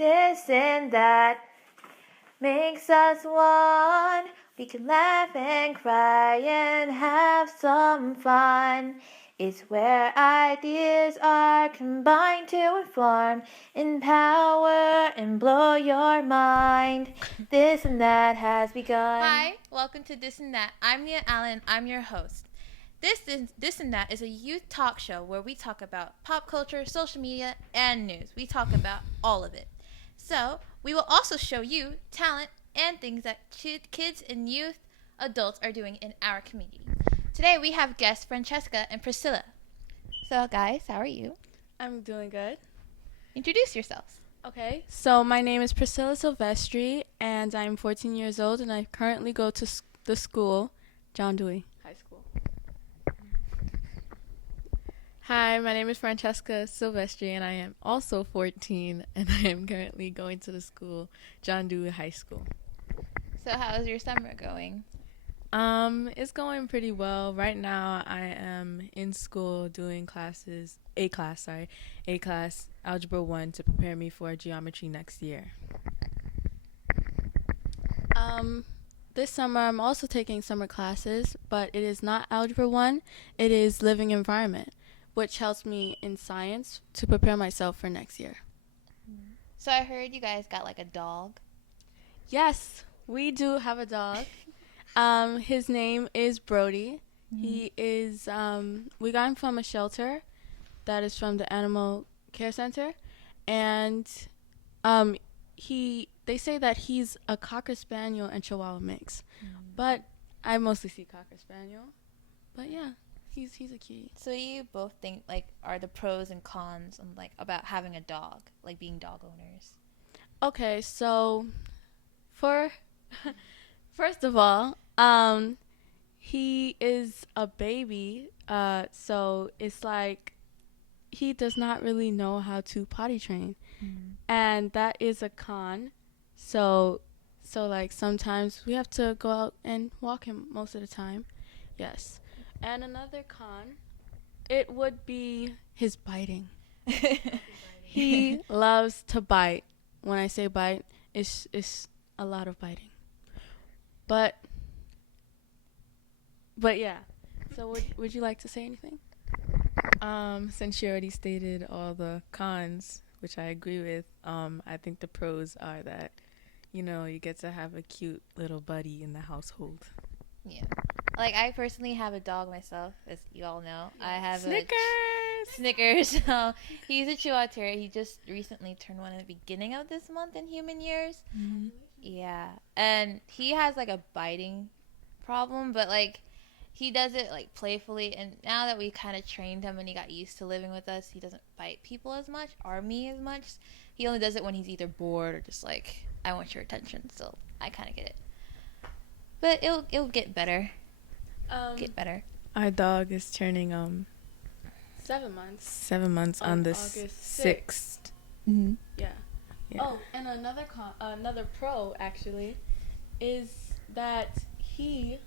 this and that makes us one. We can laugh and cry and have some fun. It's where ideas are combined to inform, empower, and blow your mind. This and that has begun. Hi, welcome to This and That. I'm Nia Allen. I'm your host. This and That is a youth talk show where we talk about pop culture, social media, and news. We talk about all of it. So, we will also show you talent and things that kids and youth adults are doing in our community. Today, we have guests Francesca and Priscilla. So, guys, how are you? I'm doing good. Introduce yourselves. Okay, so my name is Priscilla Silvestri, and I'm 14 years old, and I currently go to the school, John Dewey High School. Hi, my name is Francesca Silvestri, and I am also 14, and I am currently going to the school, John Dewey High School. So, how is your summer going? It's going pretty well. Right now, I am in school doing A class, Algebra 1, to prepare me for geometry next year. This summer, I'm also taking summer classes, but it is not Algebra 1. It is Living Environment, which helps me in science to prepare myself for next year. So, I heard you guys got like a dog. Yes, we do have a dog. His name is Brody. He is, we got him from a shelter that is from the Animal Care Center. And they say that he's a Cocker Spaniel and Chihuahua mix. But I mostly see Cocker Spaniel. But yeah, he's a cutie. So you both think are the pros and cons and about having a dog, like being dog owners? Okay, so first of all, he is a baby, so it's like he does not really know how to potty train, and that is a con. So like sometimes we have to go out and walk him most of the time. Yes, and another con, it would be his biting. He loves to bite. When I say bite, it's a lot of biting. But yeah. So would you like to say anything? Since you already stated all the cons, which I agree with, I think the pros are that, you get to have a cute little buddy in the household. Yeah. I personally have a dog myself, as you all know. I have Snickers! So he's a Chihuahua Terrier. He just recently turned one at the beginning of this month in human years. Mm-hmm. Yeah. And he has a biting problem, but he does it playfully, and now that we kind of trained him and he got used to living with us, he doesn't bite people as much or me as much. He only does it when he's either bored or just I want your attention. So I kind of get it, but it'll get better. Our dog is turning 7 months. 7 months on the August 6th. Mm-hmm. Yeah. Yeah. Oh, and another pro actually is that he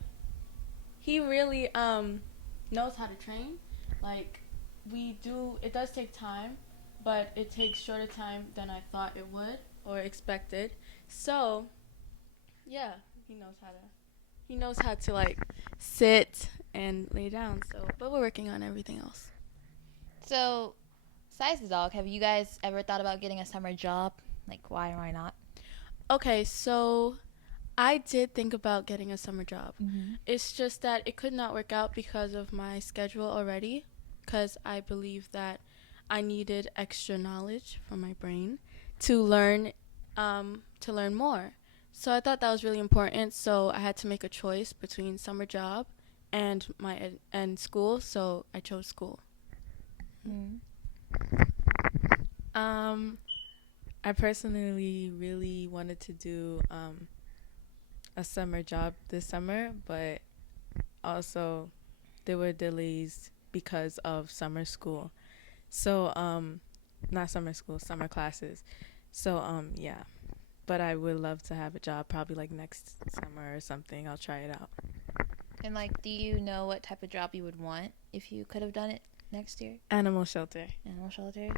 really knows how to train. It does take time, but it takes shorter time than I thought it would or expected. So, yeah, he knows how to sit and lay down. So, but we're working on everything else. So, besides the dog, have you guys ever thought about getting a summer job? Why or why not? Okay, so I did think about getting a summer job. Mm-hmm. It's just that it could not work out because of my schedule already, because I believe that I needed extra knowledge from my brain to learn more. So I thought that was really important, so I had to make a choice between summer job and and school, so I chose school. Mm-hmm. I personally really wanted to do a summer job this summer, but also there were delays because of summer school. So not summer school, summer classes. So yeah. But I would love to have a job probably next summer or something. I'll try it out. And do you know what type of job you would want if you could have done it next year? Animal shelter. Animal shelters.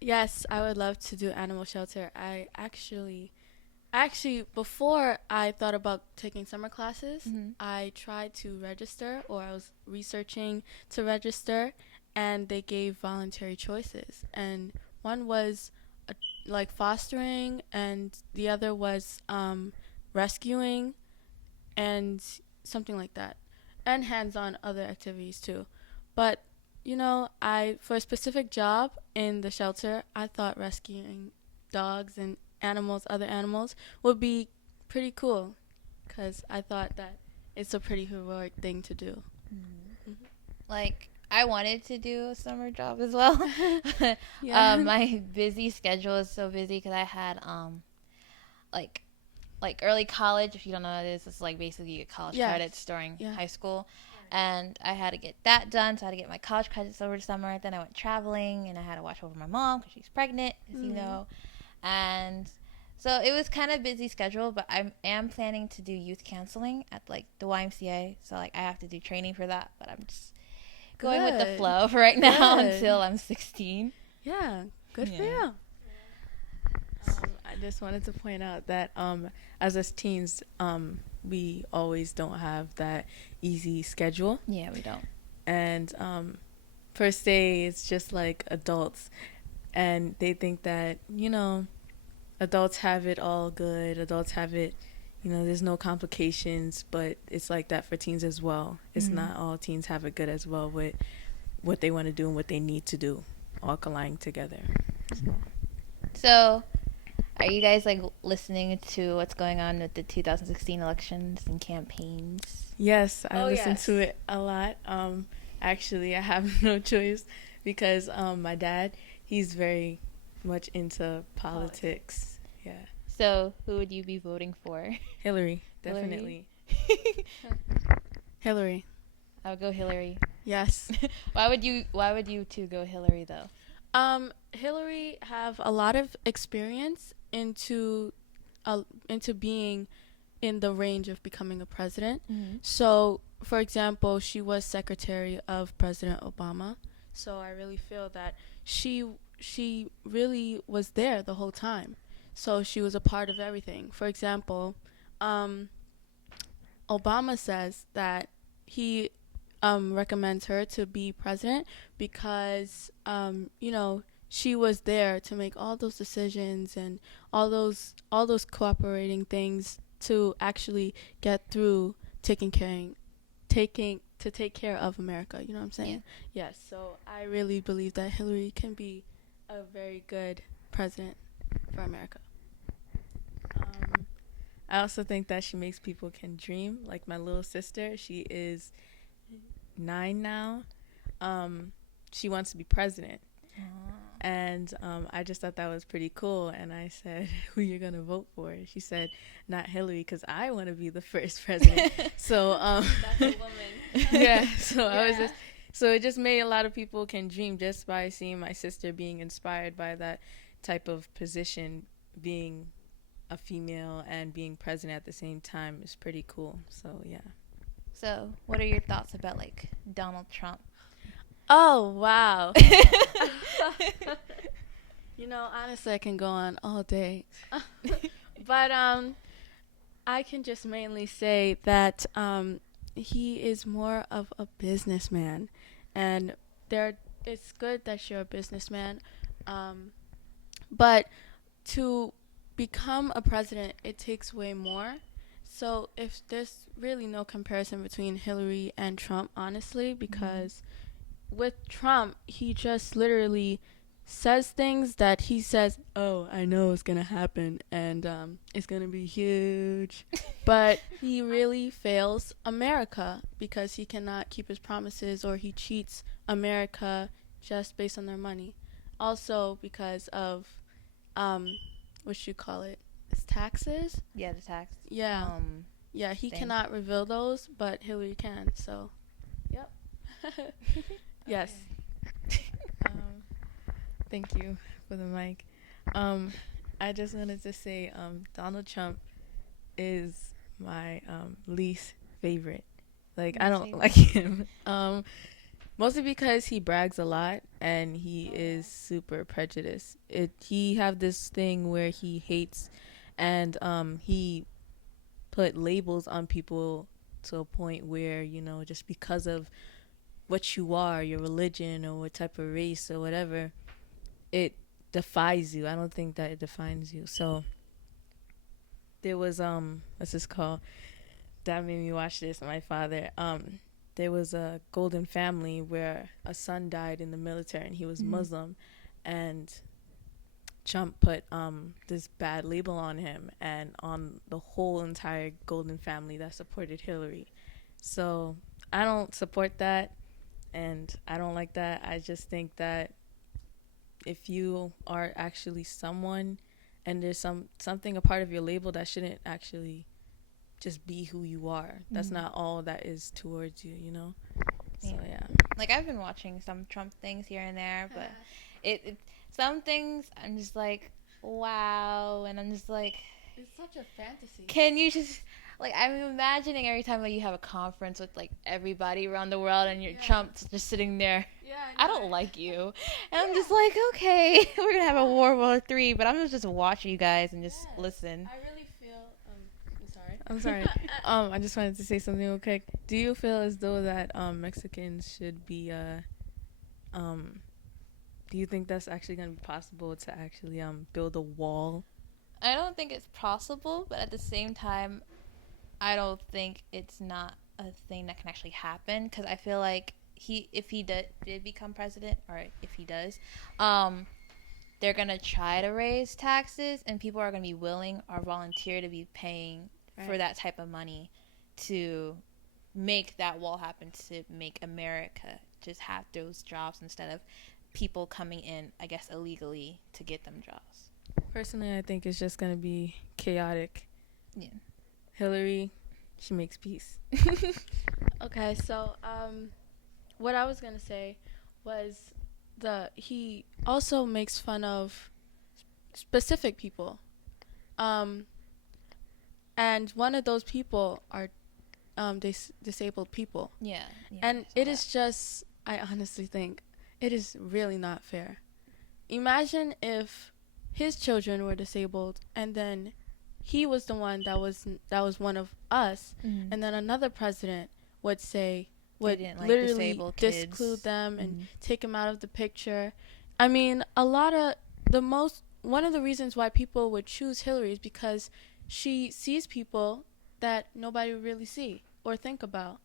Yes, I would love to do animal shelter. Actually, before I thought about taking summer classes, I tried to register, or I was researching to register, and they gave voluntary choices. And one was like fostering, and the other was rescuing, and something like that, and hands-on other activities too. But I for a specific job in the shelter, I thought rescuing dogs and other animals, would be pretty cool, because I thought that it's a pretty heroic thing to do. Like, I wanted to do a summer job as well. My busy schedule is so busy because I had like early college. If you don't know what it is, it's like basically you get college credits during high school, and I had to get that done. So I had to get my college credits over the summer. Then I went traveling, and I had to watch over my mom because she's pregnant, as you know, and so it was kind of busy schedule. But I am planning to do youth counseling at like the YMCA. So like I have to do training for that, but I'm just going with the flow for right now until I'm 16. Yeah, good for you. I just wanted to point out that as us teens, we always don't have that easy schedule. Yeah, we don't. And per se, it's just like adults, and they think that adults have it all good. Adults have it, there's no complications, but it's like that for teens as well. It's not all teens have it good as well with what they want to do and what they need to do, all colliding together. So, are you guys like listening to what's going on with the 2016 elections and campaigns? Yes, I listen to it a lot. Actually, I have no choice because my dad, he's very much into politics. Yeah. So, who would you be voting for? Hillary, definitely. Hillary. I would go Hillary. Yes. Why would you two go Hillary though? Hillary have a lot of experience into being in the range of becoming a president. So, for example, she was secretary of President Obama. So I really feel that she really was there the whole time. So she was a part of everything. For example, Obama says that he recommends her to be president because she was there to make all those decisions and all those cooperating things to actually get through take care of America. You know what I'm saying? Yes. So I really believe that Hillary can be a very good president for America. I also think that she makes people can dream. Like my little sister, she is 9 now. She wants to be president. And I just thought that was pretty cool. And I said, who you're going to vote for? She said, not Hillary, because I want to be the first president. So, that's a woman. yeah. So it just made a lot of people can dream just by seeing my sister being inspired by that type of position, being a female and being president at the same time is pretty cool. So, yeah. So, what are your thoughts about like Donald Trump? Oh, wow. Honestly, I can go on all day. But I can just mainly say that he is more of a businessman. And it's good that you're a businessman. But to become a president, it takes way more. So if there's really no comparison between Hillary and Trump, honestly, because with Trump, he just literally says things that he says, oh, I know it's going to happen and it's going to be huge. But he really fails America because he cannot keep his promises, or he cheats America just based on their money. Also because of, what you call it, it's taxes? Yeah, the tax. Yeah. Yeah, he cannot reveal those, but Hillary can. So, yep. Yes. Thank you for the mic. I just wanted to say Donald Trump is my least favorite. Like, I don't like him. Mostly because he brags a lot and he is super prejudiced. He have this thing where he hates, and he put labels on people to a point where, just because of what you are, your religion, or what type of race or whatever, it defies you. I don't think that it defines you. So there was what's this called? That made me watch this. My father. There was a golden family where a son died in the military and he was Muslim, and Trump put this bad label on him and on the whole entire golden family that supported Hillary. So I don't support that, and I don't like that. I just think that if you are actually someone and there's something a part of your label that shouldn't actually just be who you are. That's not all that is towards you, So yeah. Like, I've been watching some Trump things here and there, but it some things I'm just like, wow, and I'm just like, It's such a fantasy. can you just, like, I'm imagining every time that you have a conference with like everybody around the world and you're Trump's just sitting there. Yeah, I don't like you. And I'm just like, okay, we're gonna have a World War III, but I'm gonna just watch you guys and just listen. I really feel. I'm sorry. I just wanted to say something real quick. Do you feel as though that Mexicans should be do you think that's actually going to be possible to actually build a wall? I don't think it's possible, but at the same time, I don't think it's not a thing that can actually happen, because I feel like if he did become president, or if he does, they're gonna try to raise taxes, and people are gonna be willing or volunteer to be paying for that type of money to make that wall happen, to make America just have those jobs instead of people coming in, I guess, illegally to get them jobs. Personally, I think it's just going to be chaotic. Yeah. Hillary, she makes peace. Okay, so what I was gonna say was he also makes fun of specific people, and one of those people are disabled people. Yeah. And it is just, I honestly think it is really not fair. Imagine if his children were disabled and then he was the one that was one of us, and then another president would Like literally kids. disclude them and take them out of the picture. I mean, one of the reasons why people would choose Hillary is because she sees people that nobody would really see or think about,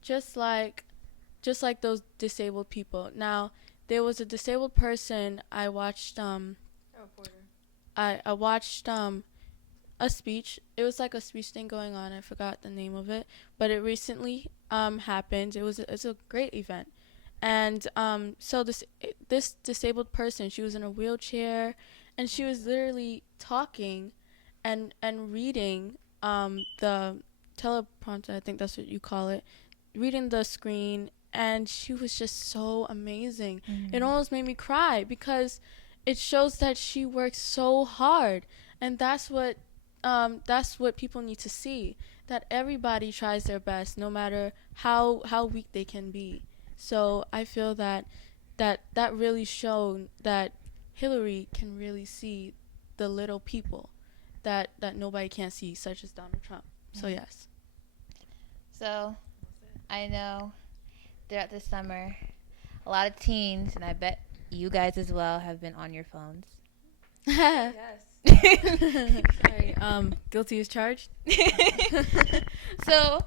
just like those disabled people. Now, there was a disabled person I watched. I watched a speech. It was like a speech thing going on. I forgot the name of it, but it recently happened. It's a great event, and so this disabled person, she was in a wheelchair, and she was literally talking, and reading the teleprompter. I think that's what you call it, reading the screen, and she was just so amazing. It almost made me cry because it shows that she works so hard, and that's what people need to see, that everybody tries their best no matter how weak they can be. So I feel that really showed that Hillary can really see the little people that nobody can see, such as Donald Trump. So yes. So I know throughout the summer, a lot of teens, and I bet you guys as well, have been on your phones. Yes. Sorry, guilty as charged. So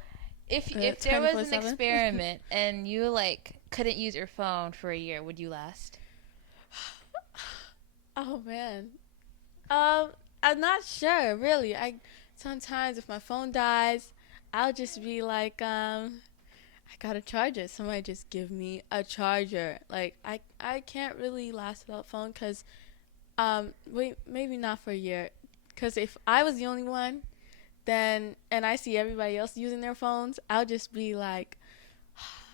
if there was an 24/7? experiment and you couldn't use your phone for a year, would you last? Oh man. I'm not sure, really. Sometimes if my phone dies, I'll just be like, I gotta charge it. Somebody just give me a charger. Like, I can't really last without phone, because maybe not for a year. Because if I was the only one, then, and I see everybody else using their phones, I'll just be like,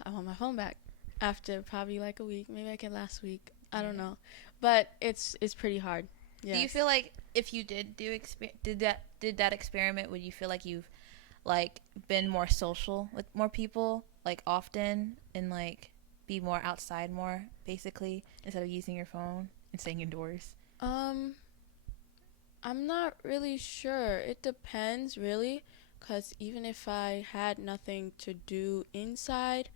I want my phone back. After probably like a week, maybe I can last week. I don't know, but it's pretty hard. Yes. Do you feel like if you did that experiment, would you feel like you've been more social with more people, often, and be more outside more, basically, instead of using your phone and staying indoors? I'm not really sure. It depends, really, because even if I had nothing to do inside,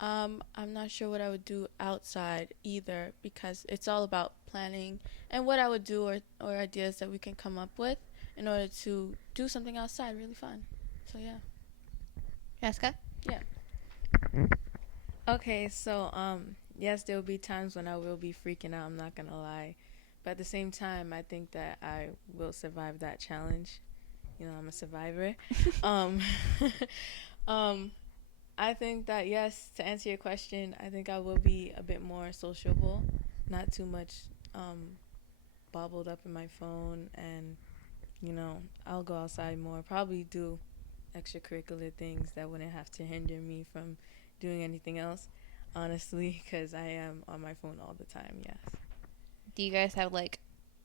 I'm not sure what I would do outside either, because it's all about planning and what I would do, or ideas that we can come up with in order to do something outside really fun. So, yeah. Jessica? Okay, so yes, there will be times when I will be freaking out. I'm not gonna lie, but at the same time, I think that I will survive that challenge. You know, I'm a survivor. um, um, I think that yes, to answer your question, I think I will be a bit more sociable, not too much bobbled up in my phone, and you know, I'll go outside more. Probably do extracurricular things that wouldn't have to hinder me from doing anything else, honestly, because I am on my phone all the time. Yes. Do you guys have like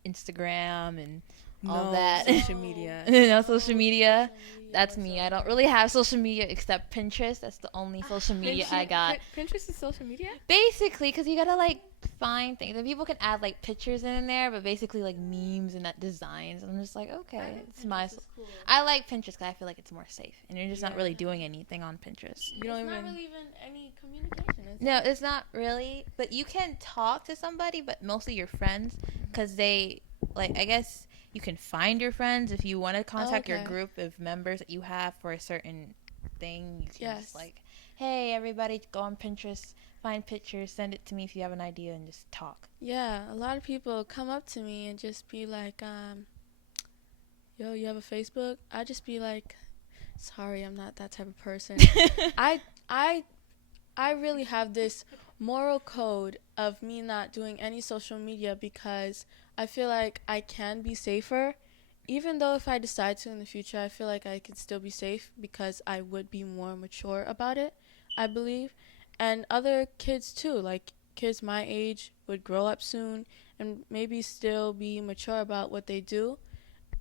Instagram and all No that? social media. No social media. That's me. I don't really have social media except Pinterest. That's the only social media I got. Pinterest is social media? Basically, because you gotta like find things, and people can add like pictures in there, but basically like memes and that designs. And I'm just like, okay, it's my. Cool. I like Pinterest because I feel like it's more safe, and you're just not really doing anything on Pinterest. You don't It's not even. really even any communication. No, it's not really. But you can talk to somebody, but mostly your friends, because they like. I guess you can find your friends if you want to contact your Okay. group of members that you have for a certain thing. You can just Yes. like, hey, everybody, go on Pinterest, find pictures, send it to me if you have an idea, and just talk. Yeah, a lot of people come up to me and just be like, yo, you have a Facebook? I just be like, sorry, I'm not that type of person. I really have this moral code of me not doing any social media because I feel like I can be safer. Even though if I decide to in the future, I feel like I could still be safe because I would be more mature about it, I believe. And other kids too, like kids my age would grow up soon and maybe still be mature about what they do.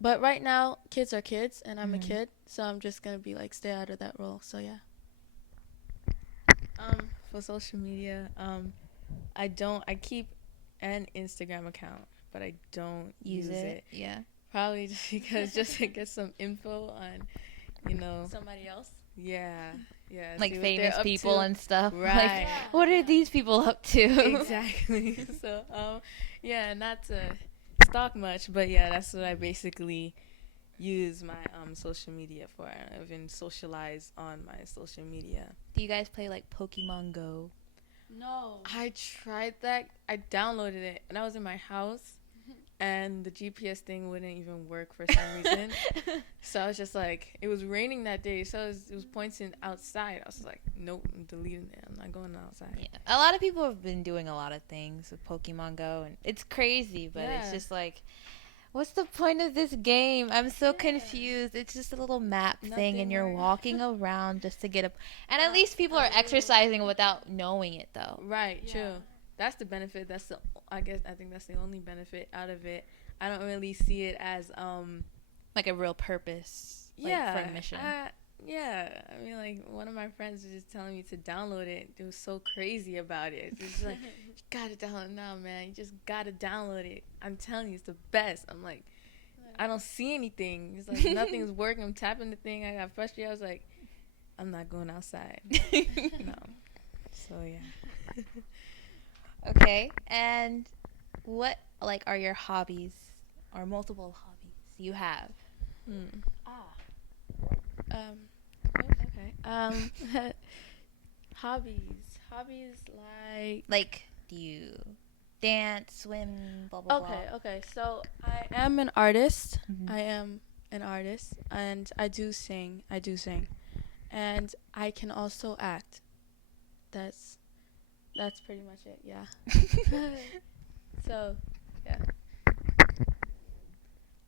But right now, kids are kids and I'm a kid, so I'm just going to be like stay out of that role. So yeah. For social media, I keep an Instagram account, but I don't use it. Yeah. Probably just because just to get some info on, you know. Somebody else? Yeah. Like see what they're famous up people to. and stuff. Right. Like, what are these people up to? Exactly. So, yeah, not to stalk much, but yeah, that's what I basically use my social media for. I don't even socialize on my social media. Do you guys play like Pokemon Go? No. I tried that. I downloaded it, and I was in my house, and the GPS thing wouldn't even work for some reason. So I was just like, it was raining that day, so it was pointing outside. I was like, nope, I'm deleting it. I'm not going outside. Yeah. A lot of people have been doing a lot of things with Pokemon Go, and it's crazy, but it's Yeah. just like, what's the point of this game? I'm so confused. It's just a little map thing, Nothing and you're more. walking around just to get a. And at least people are exercising without knowing it, though. Right, Yeah. true. That's the benefit. I think that's the only benefit out of it. I don't really see it as Like a real purpose, like, yeah, for a mission. yeah. I mean, like one of my friends was just telling me to download it. It was so crazy about it. It's just like, you gotta download it now, man. You just gotta download it. I'm telling you, it's the best. I'm like, I don't see anything. It's like nothing's working. I'm tapping the thing. I got frustrated. I was like, I'm not going outside. No. So yeah. Okay, and what like are your hobbies or multiple hobbies you have? Okay. Hobbies like. Like, do you dance, swim, blah blah blah? Okay. So I am an artist. Mhm. I am an artist, and I do sing. And I can also act. That's pretty much it. Yeah. So yeah.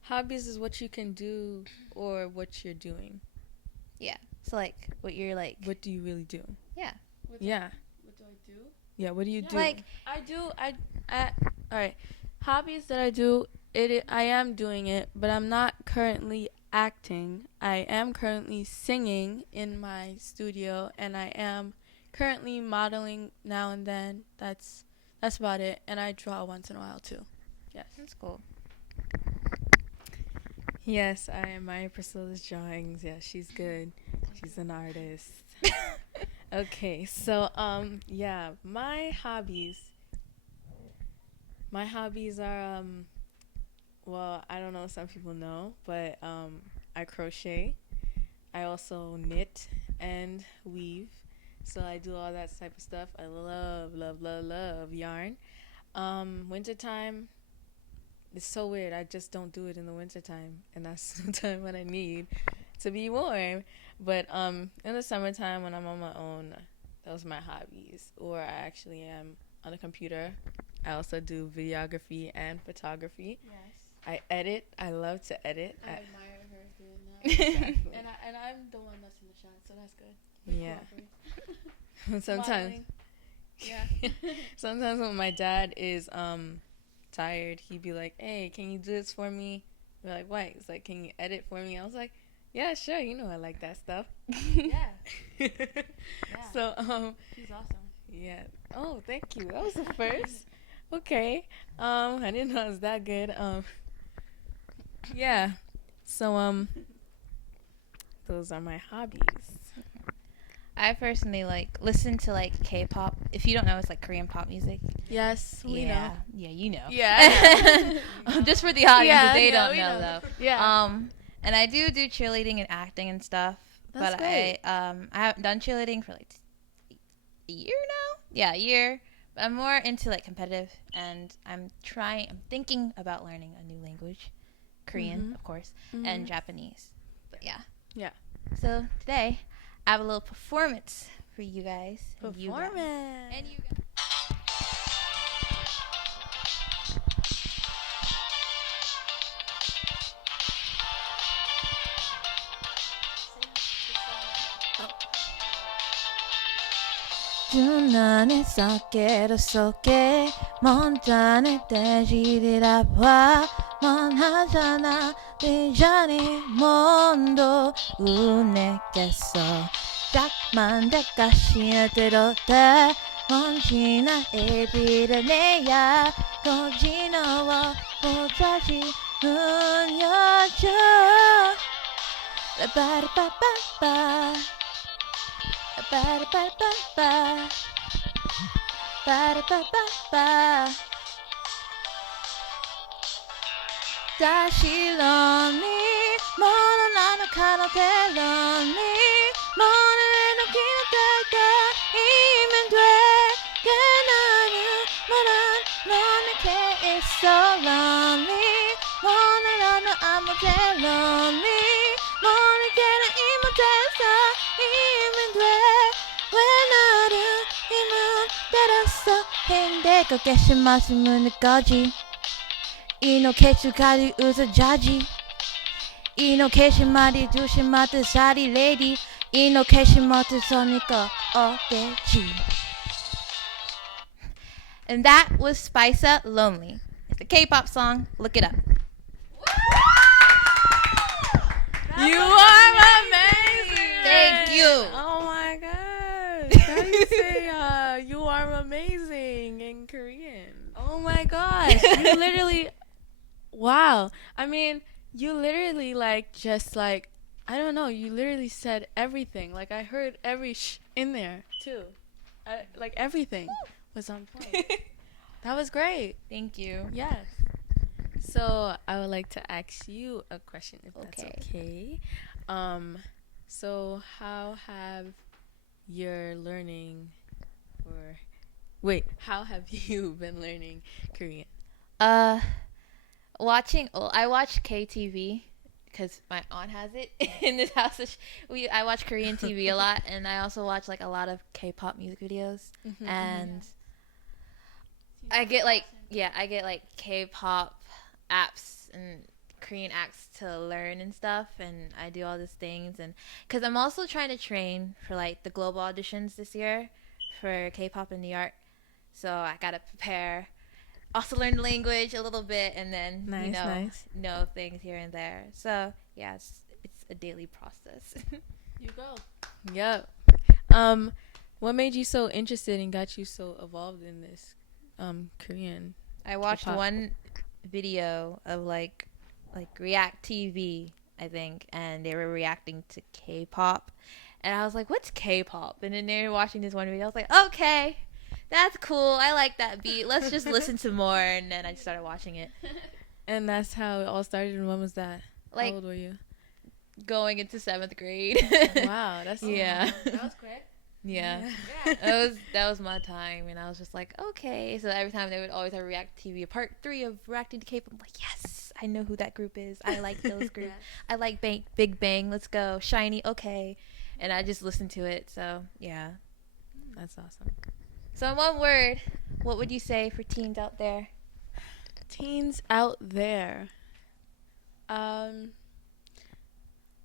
Hobbies is what you can do or what you're doing. So like, what you're like? What do you really do? Yeah. Yeah. What do I do? Yeah, what do you do? Like, I all right. Hobbies that I do, I am doing it, but I'm not currently acting. I am currently singing in my studio, and I am currently modeling now and then. That's about it. And I draw once in a while too. Yes. That's cool. Yes, I admire Priscilla's drawings. Yeah, she's good. She's an artist. Okay, so yeah, my hobbies. My hobbies are well, I don't know if some people know, but I crochet. I also knit and weave. So I do all that type of stuff. I love yarn. Wintertime, it's so weird. I just don't do it in the wintertime, and that's the time when I need to be warm. But in the summertime when I'm on my own, those are my hobbies. Or I actually am on a computer. I also do videography and photography. Yes. I edit. I love to edit. I admire her doing that. Exactly. And I'm the one that's in the shot, so that's good. Yeah. Sometimes. Modeling. Yeah. Sometimes when my dad is tired, he'd be like, "Hey, can you do this for me?" We're like, "What?" He's like, "Can you edit for me?" I was like, "Yeah, sure. You know I like that stuff." Yeah. So She's awesome. yeah. Oh, thank you. That was the first. Okay. I didn't know it was that good. Yeah. So those are my hobbies. I personally listen to K-pop. If you don't know, it's Korean pop music. Yes, we know. Yeah, you know. Yeah. Just for the audience, Yeah, they yeah, don't we know know. though. Yeah. And I do cheerleading and acting and stuff. That's but great. I haven't done cheerleading for a year now. Yeah, a year. But I'm more into competitive, and I'm thinking about learning a new language, Korean, of course, and Japanese. But yeah. Yeah. So today, I have a little performance for you guys. And you guys. And you guys. Junane sakero soke montane dejidira wa monhajana dejani mondo unekeso jakman dekashieterote monjina ebiraneya kojino wo otaji unyojo la ba ba ba ba ba ba ba ba ba ba ba ba dashi lonely mono nano kano te lonely mono no kinata ga imen due kananu mono no me ke is so lonely mono nano amo te lonely mono ke na imo te sa imen due wenaru imu teraso hende kokeshimasu munugoji いのけしかりうざジャージいのけしまりどしまってサリレディいのけしまってソニカおでじ And that was Spice Lonely. It's a K-pop song. Look it up. You are amazing. Thank you. Oh my gosh. How do you say you are amazing in Korean? Oh my gosh. You literally. Wow. I mean, you literally I don't know. You literally said everything. I heard every sh in there too. Everything was on point. That was great. Thank you. Yes. So I would like to ask you a question, if that's okay. So how have your learning, how have you been learning Korean? I watch KTV because my aunt has it in this house. I watch Korean TV a lot, and I also watch a lot of K-pop music videos, and I get K-pop apps and Korean acts to learn and stuff, and I do all these things, and because I'm also trying to train for the global auditions this year for K-pop in New York, so I gotta prepare. Also learn the language a little bit, and then know things here and there. So yeah, it's a daily process. You go. Yep. What made you so interested and got you so evolved in this Korean? I watched K-pop. one video of like React TV, I think, and they were reacting to K-pop, and I was like, "What's K-pop?" And then they were watching this one video. I was like, "Okay, that's cool. I like that beat. Let's just listen to more." And then I just started watching it. And that's how it all started. And when was that? Like How old were you? going into 7th grade. Wow, that's Yeah. That was quick. Yeah. That was my time, and I was just like, okay. So every time they would always have React TV, part 3 of reacting to K-pop. I'm like, yes, I know who that group is. I like those groups. I like Big Bang. Let's go. Shiny. Okay. And I just listened to it. So yeah. That's awesome. So in one word, what would you say for teens out there? Teens out there,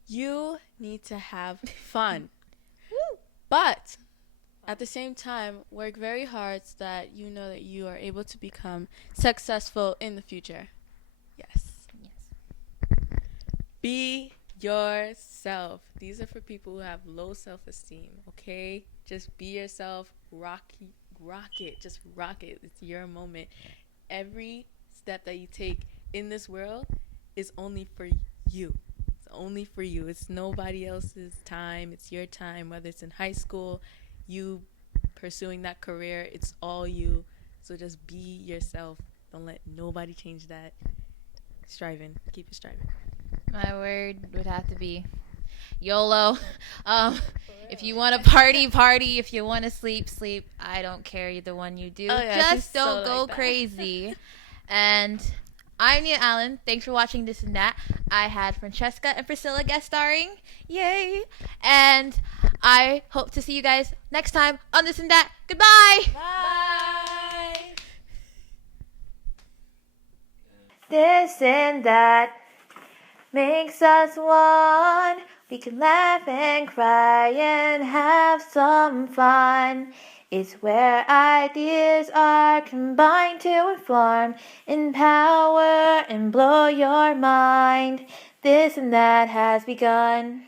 you need to have fun. Woo! But at the same time, work very hard so that you know that you are able to become successful in the future. Yes. Be yourself. These are for people who have low self-esteem, okay? Just be yourself. Rock it. Just rock it. It's your moment. Every step that you take in this world is only for you. It's only for you. It's nobody else's time. It's your time, whether it's in high school, you pursuing that career, it's all you. So just be yourself. Don't let nobody change that. Striving. Keep it striving. My word would have to be YOLO. If you want to party, party. If you want to sleep, sleep. I don't care either one you do. Oh, yeah, she's Just don't so go like that. crazy. And I'm Nia Allen. Thanks for watching This and That. I had Francesca and Priscilla guest starring. Yay. And I hope to see you guys next time on This and That. Goodbye. Bye. This and that makes us one. We can laugh and cry and have some fun. It's where ideas are combined to inform, empower, and blow your mind. This and that has begun.